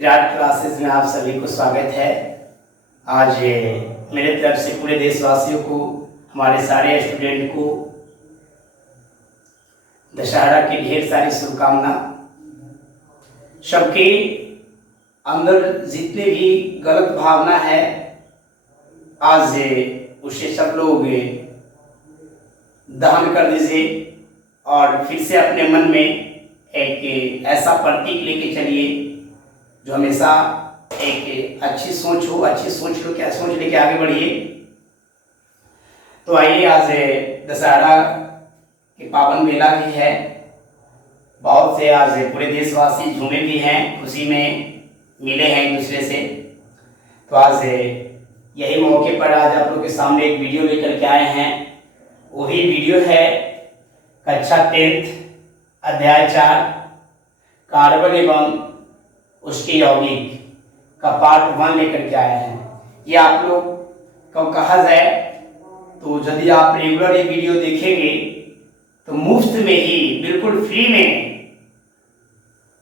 Virat classes में आप सभी को स्वागत है। आज मेरे तरफ से पूरे देशवासियों को, हमारे सारे स्टूडेंट को दशहरा की ढेर सारी शुभकामना। सबके अंदर जितने भी गलत भावना है आज उसे सब लोग दहन कर दीजिए और फिर से अपने मन में एक ऐसा प्रतीक लेके चलिए जो हमेशा एक अच्छी सोच हो। अच्छी सोच लो, क्या सोच लेके आगे बढ़िए। तो आइए, आज दशहरा के पावन मेला भी है। बहुत से आज पूरे देशवासी झूमे भी हैं, खुशी में मिले हैं एक दूसरे से। तो आज यही मौके पर आज आप लोग के सामने एक वीडियो लेकर के आए हैं। वही वीडियो है कक्षा 10 अध्याय 4 कार्बन एवं उसके यौगिक का पार्ट 1 लेकर के आए हैं। ये आप लोग को कहा जाए तो यदि आप रेगुलर ये वीडियो देखेंगे तो मुफ्त में ही, बिल्कुल फ्री में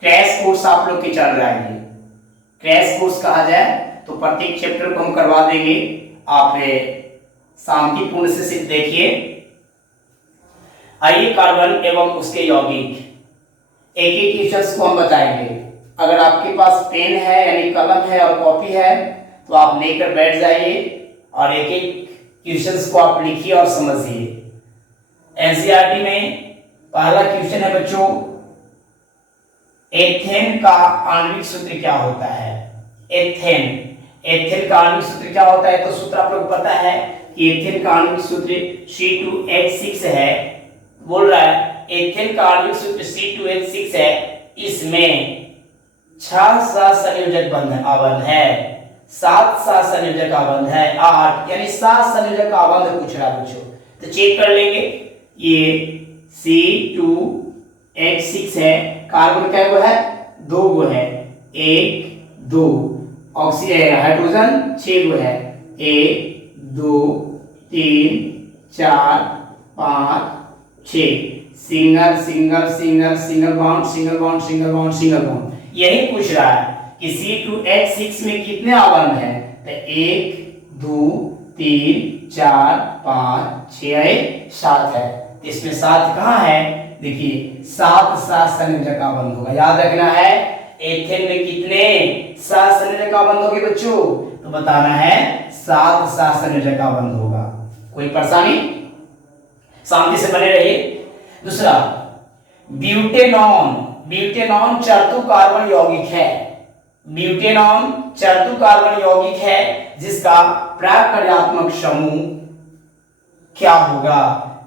क्रैश कोर्स आप लोग के चल रहा है। क्रैश कोर्स कहा जाए तो प्रत्येक चैप्टर को हम करवा देंगे। आप शांतिपूर्ण से सिर्फ देखिए। आइए, कार्बन एवं उसके यौगिक एक एक क्वेश्चंस को हम बताएंगे। अगर आपके पास पेन है यानी कलम है और कॉपी है तो आप लेकर बैठ जाइए और एक एक क्वेश्चंस को आप लिखिए और समझिए। एनसीईआरटी में पहला क्वेश्चन है बच्चों, एथेन का आणविक सूत्र क्या होता है? एथेन का आणविक सूत्र क्या होता है? तो सूत्र आप लोग पता है कि एथेन का आणविक सूत्र C2H6 है। बोल रहा है एथेन का आणविक सूत्र C2H6 है। इसमें 6 सहसंयोजक आबंध है, 7 सहसंयोजक आबंध है, 8 यानी 7 संयोजक आबंध पूछ रहा बच्चों। तो चेक कर लेंगे। ये C2H6 है। कार्बन क्या गो है? 2 गो है। 1 2 ऑक्सीजन हाइड्रोजन 6 गो है। 1 2 3 4 5 6 single single single single bond single bond single bond single bond. यही पूछ रहा है कि C2H6 में कितने आबंध हैं? तो 1 2 3 4 5 6 7 है। इसमें 7 कहाँ है? देखिए 7 सहसंयोजक आबंध होगा। याद रखना है एथेन में कितने सहसंयोजक आबंध होंगे बच्चों? तो बताना है 7 सहसंयोजक आबंध होगा। कोई परेशानी? शांति से बने रहिए। दूसरा, ब्यूटेनॉन। ब्यूटेनॉन चर्तु कार्बन यौगिक है। ब्यूटेनॉन चर्तु कार्बन यौगिक है जिसका प्राक्रियात्मक समूह क्या होगा?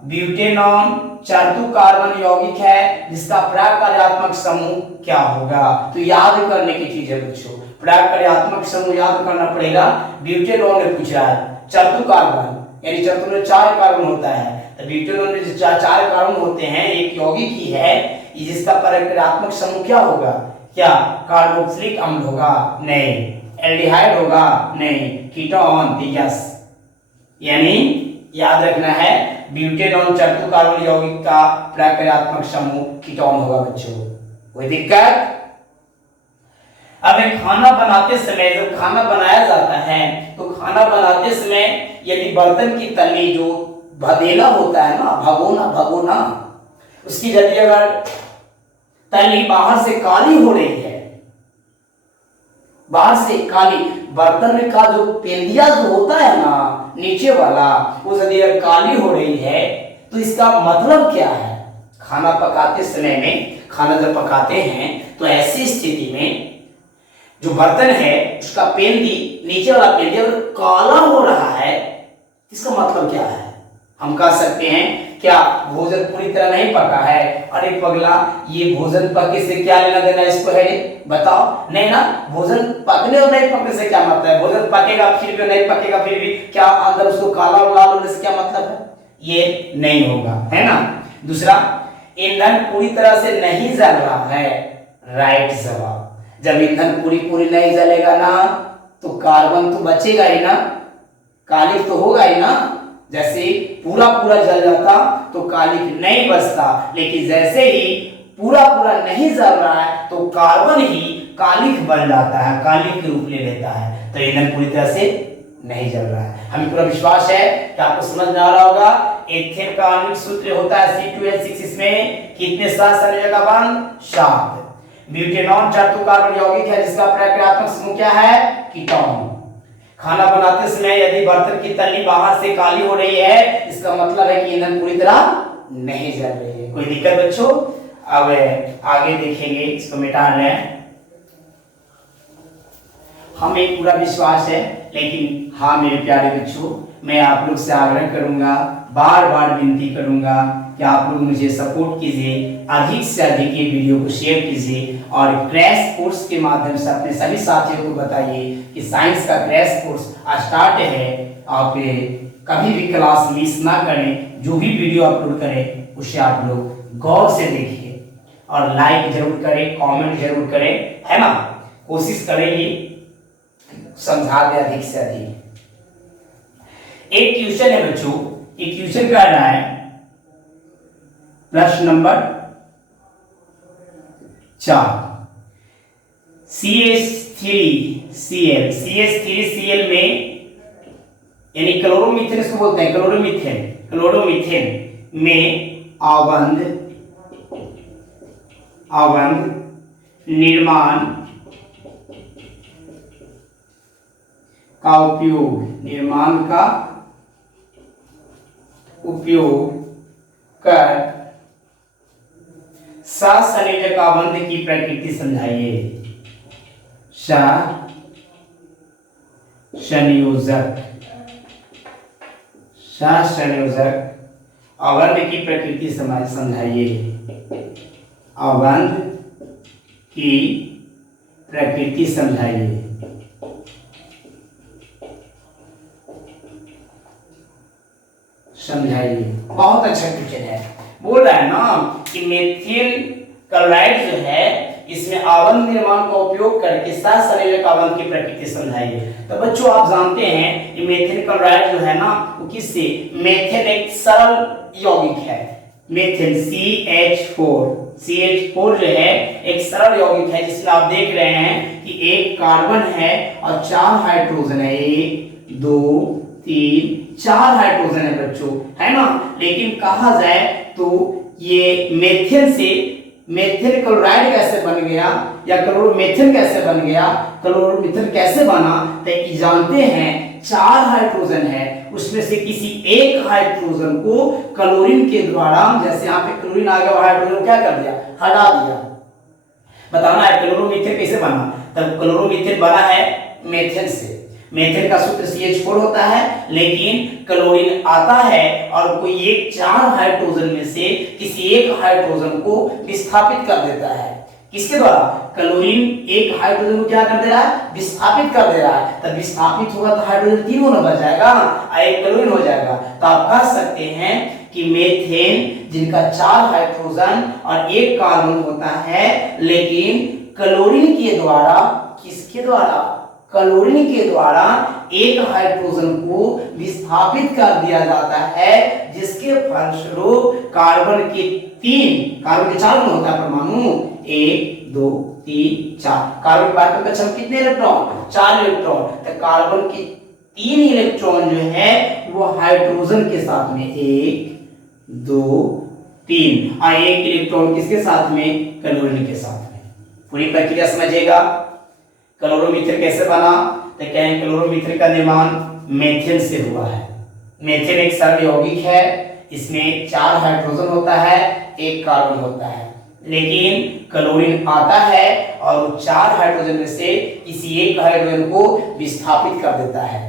ब्यूटेनॉन चर्तु कार्बन यौगिक है जिसका प्राक्रियात्मक समूह क्या होगा? तो याद करने की चीज है बच्चों, प्राक्रियात्मक समूह याद करना पड़ेगा। ब्यूटेनॉन में पूछ रहा है चर्तु कार्बन यानी चर्तु में 4 कार्बन होता है। तो ब्यूटेनॉन में जो 4 कार्बन होते हैं एक यौगिक ही है जिसका प्राक्रियात्मक समूह क्या होगा? क्या कार्बोक्सिलिक अम्ल होगा? नहीं। एल्डिहाइड होगा? नहीं। कीटोन? यस। यानी याद रखना है ब्यूटेनॉन चर्तु कार्बन यौगिक का प्राक्रियात्मक समूह कीटोन होगा बच्चों। कोई दिक्कत? अब खाना बनाते समय, जब खाना बनाया जाता है तो खाना बनाते समय यदि बर्तन की तली जो भदेला होता है ना, भगोना उसकी यदि अगर तली बाहर से काली हो रही है, बाहर से काली, बर्तन में का जो पेंदिया जो होता है ना नीचे वाला, वो यदि अगर काली हो रही है तो इसका मतलब क्या है? खाना पकाते समय में, खाना जब पकाते हैं तो ऐसी स्थिति में जो बर्तन है उसका पेंदी, नीचे वाला पेंदी अगर काला हो रहा है, इसका मतलब क्या है? हम कह सकते हैं क्या भोजन पूरी तरह नहीं पका है? अरे पगला, ये भोजन पके से क्या लेना देना इसको है? बताओ। नहीं ना, भोजन पकने और नहीं पकने से क्या मतलब है? भोजन पकेगा फिर भी, नहीं पकेगा फिर भी, क्या अंदर उसको काला लाल होने से क्या मतलब है? ये नहीं होगा, है ना। दूसरा, ईंधन पूरी तरह से नहीं जल रहा है। राइट जवाब। जब ईंधन पूरी नहीं जलेगा ना तो कार्बन तो बचेगा ही ना, कालिक तो होगा ही ना। जैसे पूरा जल जाता तो कालिक नहीं बचता, लेकिन जैसे ही पूरा पूरा नहीं जल रहा है तो कार्बन ही कालिख बन जाता है, कालिख के रूप ले लेता है, तो ईंधन पूरी तरह से नहीं जल रहा है। हमें पूरा विश्वास है कि आपको समझ में आ रहा होगा। एथेन का आणविक सूत्र होता है C2H6, इसमें कितने सात संयोजक का बंध 7। ब्यूटेनॉन धातु कार्बन यौगिक है जिसका प्रक्रियात्मक समूह क्या है, कीटोन। खाना बनाते समय यदि बर्तन की तली बाहर से काली हो रही है, इसका मतलब है कि ईंधन पूरी तरह नहीं जल रही है। कोई दिक्कत बच्चों? अब आगे देखेंगे, इसको मिटा लें। हमें पूरा विश्वास है, लेकिन हाँ मेरे प्यारे बच्चों, मैं आप लोग से आग्रह करूंगा, बार बार विनती करूंगा कि आप लोग मुझे सपोर्ट कीजिए, अधिक से अधिक ये वीडियो को शेयर कीजिए और क्रैश कोर्स के माध्यम से अपने सभी साथियों को बताइए कि साइंस का क्रैश कोर्स स्टार्ट है। आप कभी भी क्लास मिस ना करें, जो भी वीडियो अपलोड करें उसे आप लोग गौर से देखिए और लाइक जरूर करें, कमेंट जरूर करें, है ना। कोशिश करेंगे समझा दे अधिक से अधिक। एक क्वेश्चन है बच्चों, एक क्वेश्चन कर रहा है प्रश्न नंबर 4, CH3Cl में, यानी क्लोरोमीथेन इसको बोलते हैं, क्लोरोमीथेन में अवंध निर्माण का उपयोग कर सहसंयोजक अवंध की प्रकृति समझाइए। सहसंयोजक अवंध की प्रकृति समझाइए। अवंध की प्रकृति समझाइए। बहुत अच्छा क्वेश्चन है। बोल रहा है ना कि मेथिल क्लोराइड जो है, इसमें अवंध निर्माण का उपयोग करके सहसंयोजक अवंध की प्रकृति समझाइए। तो बच्चों आप जानते हैं कि मेथिल क्लोराइड जो है ना, वो किससे, मेथिल एक सरल यौगिक है। मेथिल CH4 जो है एक सरल यौगिक है, जिसमें आप देख रहे हैं कि एक कार्बन है और 4 हाइड्रोजन है, 1 2 3 4 हाइड्रोजन है बच्चों, है ना। लेकिन कहा जाए तो ये मेथिल क्लोराइड कैसे बन गया या क्लोरोमीथेन कैसे बन गया, क्लोरोमीथेन कैसे बना, तो जानते हैं 4 हाइड्रोजन है, उसमें से किसी एक हाइड्रोजन को क्लोरीन के द्वारा, जैसे यहाँ पे क्लोरीन आ गया, हाइड्रोजन क्या कर दिया, हटा दिया। बताना है क्लोरोमीथेन कैसे बना। तब क्लोरोमीथेन बना है मेथेन से। मेथेन का सूत्र CH4 होता है, लेकिन क्लोरीन आता है और कोई एक 4 हाइड्रोजन में से किसी एक हाइड्रोजन को विस्थापित कर देता है। किसके द्वारा, क्लोरीन एक हाइड्रोजन को क्या कर दे रहा है, विस्थापित कर दे रहा है। तब विस्थापित होगा तो हाइड्रोजन 3 होना बच जाएगा और एक क्लोरीन हो जाएगा। तो आप कह सकते हैं कि मेथेन जिनका 4 हाइड्रोजन और एक कार्बन होता है, लेकिन क्लोरीन के द्वारा, किसके द्वारा, क्लोरीन के द्वारा एक हाइड्रोजन को विस्थापित कर दिया जाता है, जिसके फलस्वरूप कार्बन के 4 गुण होता है परमाणु, 1 2 3 4। कार्बन के परमाणु कक्षा में कितने इलेक्ट्रॉन, 4 इलेक्ट्रॉन। तो कार्बन के 3 इलेक्ट्रॉन जो है वो हाइड्रोजन के साथ में, 1 2 3, और एक इलेक्ट्रॉन किसके साथ में, क्लोरीन के साथ में। पूरी प्रक्रिया समझिएगा। क्लोरोमीथेन कैसे बना, तो कहें क्लोरोमीथेन का निर्माण मेथेन से हुआ है। मेथेन एक सरल यौगिक है, इसमें 4 हाइड्रोजन होता है, एक कार्बन होता है, लेकिन क्लोरीन आता है और 4 हाइड्रोजन में से किसी एक हाइड्रोजन को विस्थापित कर देता है।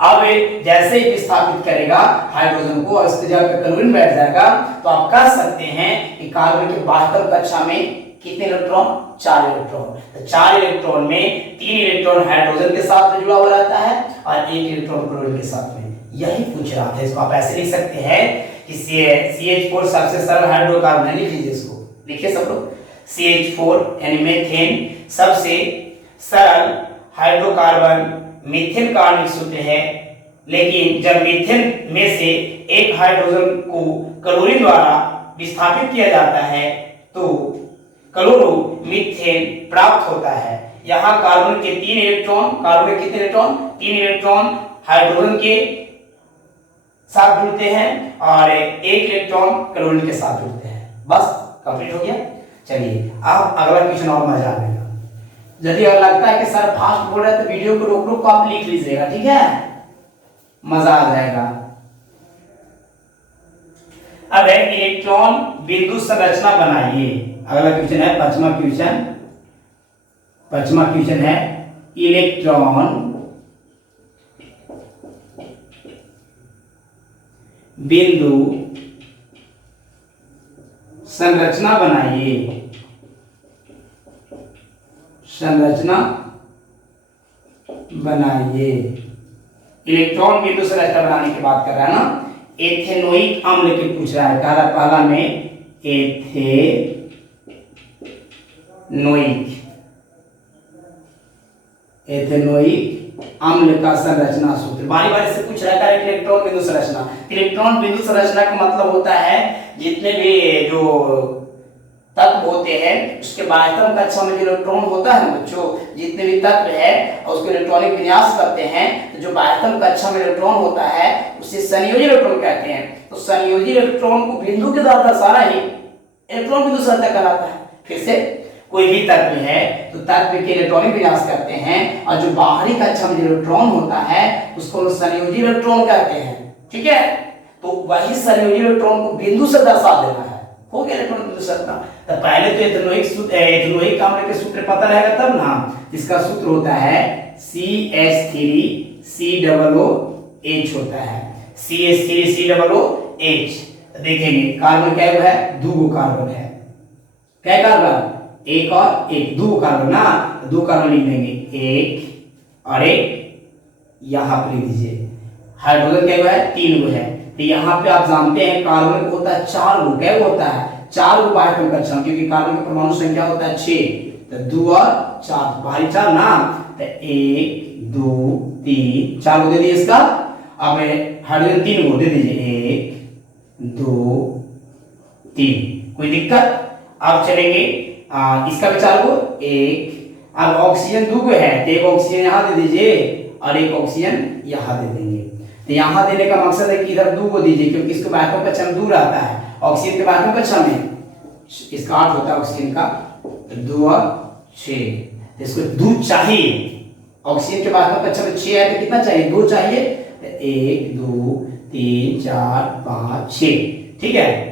अब जैसे ही विस्थापित करेगा हाइड्रोजन को और इसके जगह पे क्लोरीन बैठ जाएगा, तो आप कह सकते हैं कि कार्बन की वास्तव कक्षा में कितने इलेक्ट्रॉन, 4 इलेक्ट्रॉन। तो 4 इलेक्ट्रॉन में 3 इलेक्ट्रॉन हाइड्रोजन के साथ में जुड़ा हुआ रहता है और 1 इलेक्ट्रॉन क्लोरीन के साथ में। यही पूछ रहा था। इसको आप ऐसे लिख सकते हैं कि CH4 सबसे सरल हाइड्रोकार्बन है। लिख लीजिए इसको, लिखिए सब लोग, CH4 यानी मेथेन सबसे सरल हाइड्रोकार्बन मीथेन का आणविक सूत्र है। लेकिन जब मीथेन में से एक हाइड्रोजन को क्लोरीन द्वारा विस्थापित किया जाता है तो क्लोरोमीथेन प्राप्त होता है। यहाँ कार्बन के 3 इलेक्ट्रॉन, कार्बन के कितने इलेक्ट्रॉन, 3 इलेक्ट्रॉन हाइड्रोजन के साथ जुड़ते हैं और 1 इलेक्ट्रॉन क्लोरीन के साथ जुड़ते हैं। बस कंप्लीट हो गया। चलिए अब अगला क्वेश्चन और मजा आएगा। यदि अगर लगता है कि सर फास्ट बोल रहे हैं तो वीडियो को रोक रोक आप लिख लीजिएगा, ठीक है, मजा आ जाएगा। अब है इलेक्ट्रॉन बिंदु संरचना बनाइए। अगला क्वेश्चन है पांचवा क्वेश्चन है इलेक्ट्रॉन बिंदु संरचना बनाइए। इलेक्ट्रॉन बिंदु संरचना बनाने की बात कर रहा है ना। एथेनोइक अम्ल की पूछ रहा है, पहला में एथेनोइक अम्ल का संरचना सूत्र बारी बारी से पूछ रहा है। इलेक्ट्रॉन बिंदु संरचना, इलेक्ट्रॉन बिंदु संरचना का मतलब होता है जितने भी जो तत्व होते हैं उसके बाह्यतम कक्षा में जो इलेक्ट्रॉन होता है बच्चों, जितने भी तत्व है और उसके इलेक्ट्रॉनिक विन्यास करते हैं, तो जो बाह्यतम कक्षा में इलेक्ट्रॉन होता है उसे संयोजी इलेक्ट्रॉन कहते हैं। तो संयोजी इलेक्ट्रॉन को बिंदु के द्वारा दर्शाना ही इलेक्ट्रॉन बिंदु संरचना कहलाता है। फिर से कोई भी तत्व है तो तत्व के इलेक्ट्रॉनिक विन्यास करते हैं और जो बाहरी कक्षा में इलेक्ट्रॉन होता है उसको संयोजी इलेक्ट्रॉन कहते हैं, ठीक है। तो वही संयोजी इलेक्ट्रॉन को बिंदु से दर्शा देना है, हो गया इलेक्ट्रॉन बिंदु संरचना। तो पहले तो एथेनोइक अम्ल के सूत्र पता रहेगा तब ना। इसका सूत्र होता है CH3COOH होता है, CH3COOH। देखेंगे कार्बन क्या है, 2 कार्बन है, क्या कार्बन, 1 और 1, 2 कार्बन ना, 2 कार्बन लिख देंगे, 1 और 1 यहाँ पर लिख दीजिए। हाइड्रोजन क्या है, 3 है। तो यहाँ पे आप जानते हैं कार्बन को होता है 4 गो, क्या होता है 4 गो बाह्यतम कक्षा, क्योंकि कार्बन का परमाणु संख्या होता है 6, तो 2 और 4 भारी 4 ना, तो 1 2 3 4 गो दे दिए इसका। अब हाइड्रोजन 3 गो दे दीजिए, 1 2 3, कोई दिक्कत। अब चलेंगे इसका भी 4 गो, 1। अब ऑक्सीजन 2 गो है तो 1 ऑक्सीजन यहाँ दे दीजिए और 1 ऑक्सीजन यहाँ दे देंगे। तो यहाँ देने का मकसद है कि इधर 2 को दीजिए, क्योंकि इसको बाह्यतम कक्षा में 2 रहता है, ऑक्सीजन के बाह्यतम कक्षा में इसका 8 होता है ऑक्सीजन का, 2 और 6, इसको 2 चाहिए। ऑक्सीजन के बाह्यतम कक्षा में 6 है तो कितना चाहिए, 2 चाहिए। 1 2 3 4 5 6, ठीक है।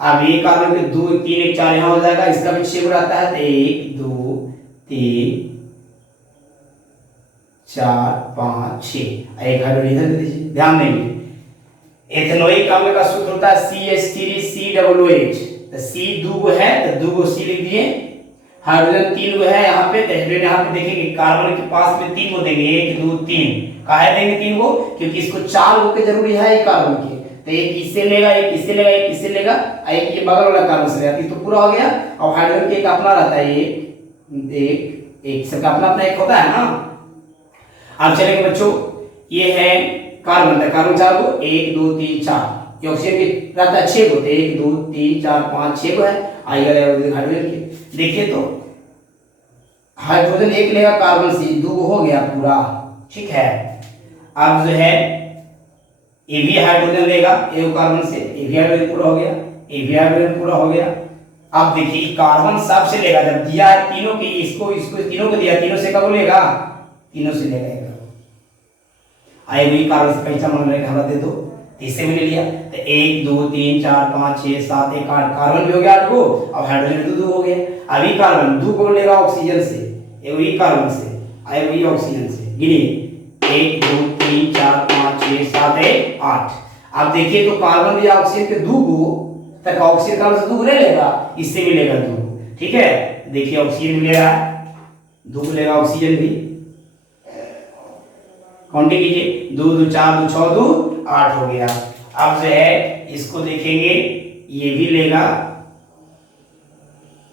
अब ये कार्बन के 2 3 1 4 यहाँ हो जाएगा, इसका भी 6 रहता है, तो 1 2 3 4 5 6, एक हाइड्रोजन इधर दे दीजिए। ध्यान देंगे एथेनोइक अम्ल का सूत्र होता है CH3COOH। तो C 2 गो है तो 2 गो C लिख दिए। हाइड्रोजन 3 गो है यहाँ पे, तो हाइड्रोजन यहाँ पे देखेंगे कार्बन के पास में 3 गो देंगे, 1 2 3। काहे देंगे 3 गो, क्योंकि इसको 4 गो की जरूरी है ये कार्बन की। तो एक इससे लेगा, एक इससे लेगा, एक इससे लेगा, एक ये बगल वाला कार्बन से लेगा, तो पूरा हो गया। और हाइड्रोजन के एक अपना रहता है, ये एक सबका अपना अपना एक होता है ना। अब चलेंगे बच्चों, ये है कार्बन, तो कार्बन 4 गो, 1 2 3 4। ये ऑक्सीजन के रहता है 6 गो, 1 2 3 4 5 6 गो है। आइए हाइड्रोजन के देखिए, तो हाइड्रोजन 1 लेगा कार्बन से, 2 हो गया पूरा, ठीक है। अब जो है ये भी हाइड्रोजन लेगा एक कार्बन से, ये भी हाइड्रोजन पूरा हो गया, ये भी हाइड्रोजन पूरा हो गया। अब देखिए कार्बन सबसे लेगा, जब दिया है तीनों के, इसको तीनों को दिया, तीनों से कब लेगा, तीनों से लेगा। आए भी कार्बन से पैसा मांग रहे हमारा दे दो, इससे भी ले लिया। तो 1 2 3 4 5 6 7 1 8, कार्बन भी हो गया 8 गो, और हाइड्रोजन 2 हो गए। अभी कार्बन 2 को लेगा ऑक्सीजन से, एक कार्बन से, आए वही ऑक्सीजन से, गिनिए 1 2 3 4 5 6 7 1 8। अब देखिए तो कार्बन या ऑक्सीजन के 2 गो तक, ऑक्सीजन कार्बन से 2 गो ले लेगा, इससे भी लेगा 2, ठीक है। देखिए ऑक्सीजन भी ले रहा है, 2 लेगा ऑक्सीजन भी, काउंटिंग कीजिए, 2 2 4 2 6 2 8 हो गया। अब जो है इसको देखेंगे, ये भी लेगा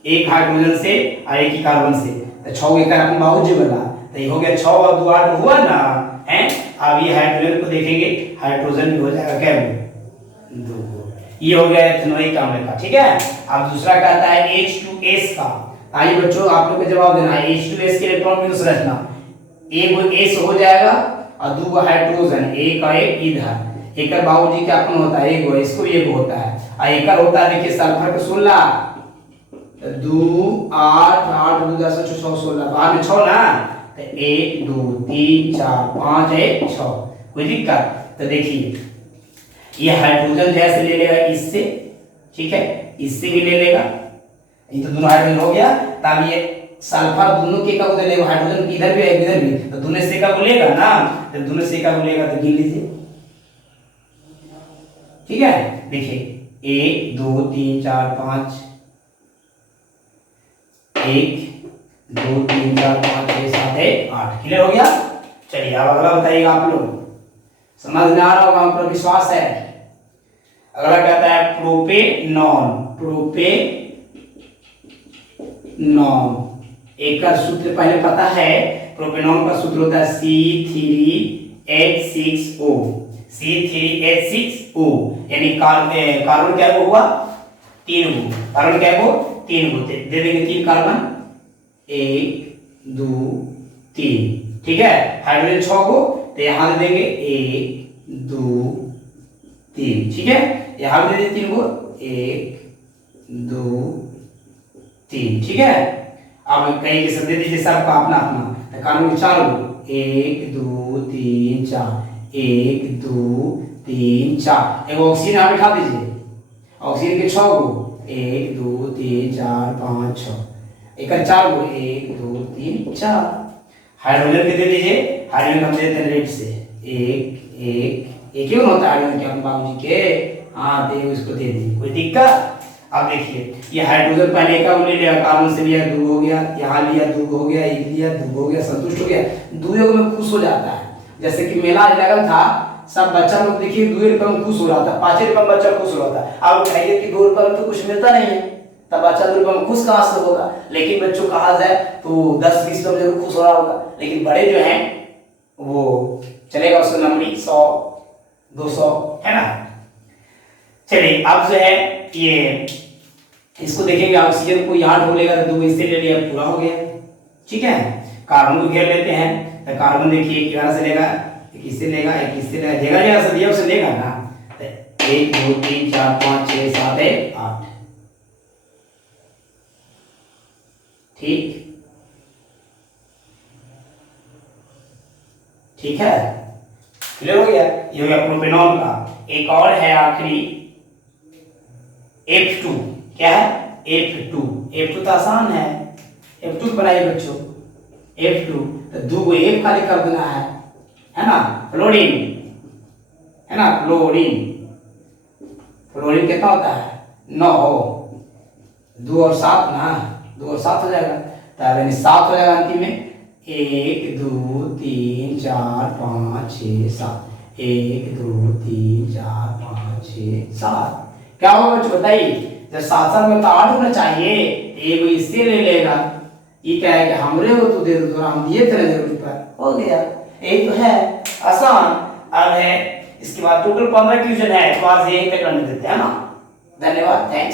एक हाइड्रोजन से और एक ही कार्बन से, तो 6 एक कार्बन बहुत जी बना, तो ये हो गया 6 और 2 8 हुआ ना है। अब ये हाइड्रोजन को देखेंगे, हाइड्रोजन भी हो जाएगा क्या, 2। ये हो गया एथेनोइक अम्ल का, ठीक है। अब दूसरा कहता है H2S का। आइए बच्चों आप लोग को जवाब देना है। H2S के इलेक्ट्रॉन की संरचना, एक S हो जाएगा और दो हाइड्रोजन, एक और एक इधर। एक बाबूजी क्या कौन होता है, एक इसको एक होता है और एक होता है देखिए सल्फर का 16, 2 8 8 2 10 6 16, बाद में 6 ना, तो 1 2 3 4 5 1 6। कोई दिक्कत? तो देखिए ये हाइड्रोजन जैसे ले लेगा इससे, ठीक है, इससे भी ले लेगा, ये तो दोनों हाइड्रोजन हो गया। तब ये सल्फर दोनों के का उधर लेगा, हाइड्रोजन इधर भी है इधर भी, तो दोनों से का बोलेगा ना, जब दोनों से का बोलेगा तो गिन लीजिए, ठीक है। देखिए 1 2 3 4 5, 1 2 3 4 5 6 7 8, क्लियर हो गया। चलिए अब अगला बताइएगा आप लोग, समझ में आ रहा होगा, हम पर विश्वास है। अगला कहता है प्रोपेनॉन। प्रोपेनॉन एक का सूत्र पहले पता है, प्रोपेनॉन का सूत्र होता है C3H6O। C3H6O यानी कार्बन क्या हुआ 3 गो, कार्बन क्या हो 3 गो, दे देंगे 3 कार्बन 1 2 3, ठीक है। हाइड्रोजन 6 गो, तो यहां दे देंगे 1 2 3, ठीक है। यहां दे देंगे 3 गो 1 2 3, ठीक है। अब कहीं के सब दे दीजिए, सबका अपना अपना, तो कार्बन 4 गो 1 2 3 4, 1 2 3 4। एक ऑक्सीजन यहां बिठा दीजिए, ऑक्सीजन के 6 गो 1 2 3 4 5 6, एक 4 गो 1 2 3 4। हाइड्रोजन के दे दीजिए, हाइड्रोजन हम देते हैं रेड से, एक ही होता है हाइड्रोजन के अपने बाबूजी के, हाँ दे उसको दे दीजिए, कोई दिक्कत। अब देखिए ये हाइड्रोजन पहले का ले लिया, कार्बन से लिया 2 हो गया, यहाँ लिया 2 हो गया, एक लिया 2 हो गया, संतुष्ट हो गया। 2 में खुश हो जाता है, जैसे कि मेला लगल था, सब बच्चा लोग देखिए 2 रुपये में खुश हो रहा था, 5 रुपये में बच्चा खुश हो रहा था। अब कहिए कि 2 रुपये में तो कुछ मिलता नहीं है, तब बच्चा 2 रुपये में खुश कहाँ से होगा। लेकिन बच्चों कहा जाए तो 10-20 रुपये जरूर खुश हो रहा होगा, लेकिन बड़े जो हैं वो चलेगा उसको नंबरी 100 200, है ना। चलिए अब जो है ये इसको देखेंगे, ऑक्सीजन को यहाँ ढोलेगा तो 2 इससे ले लिया, पूरा हो गया, ठीक है। कार्बन को घेर लेते हैं, तो कार्बन देखिए एक यहाँ से लेगा, एक इससे लेगा, एक इससे लेगा, जगह जगह से दिया उसे लेगा ना, तो 1 2 3 4 5 6 7 8, ठीक, ठीक है, क्लियर हो गया। ये हो गया प्रोपेनॉन का। एक और है आखिरी F2, क्या है F2। F2 तो आसान है, F2 बनाइए बच्चों, F2 तो 2 को F खाली कर देना है ना। फ्लोरीन है ना, फ्लोरीन, फ्लोरीन कितना होता है 9, 2 और 7 ना, 2 और 7 हो जाएगा, तो 7 हो जाएगा अंतिम में। 1 2 3 4 5 6 7, 1 2 3 4 5 6 7, क्या होगा बच्चों बताइए। जब 7 में तो 8 होना चाहिए, एक इससे ले लेगा, ये क्या है कि हमरे हो तो दे दो, तो हम दिए थे जरूरत पर, हो गया। यही तो है, आसान। अब है इसके बाद टोटल 15 क्वेश्चन है, तो आज यही तक करने देते हैं ना। धन्यवाद, थैंक्स।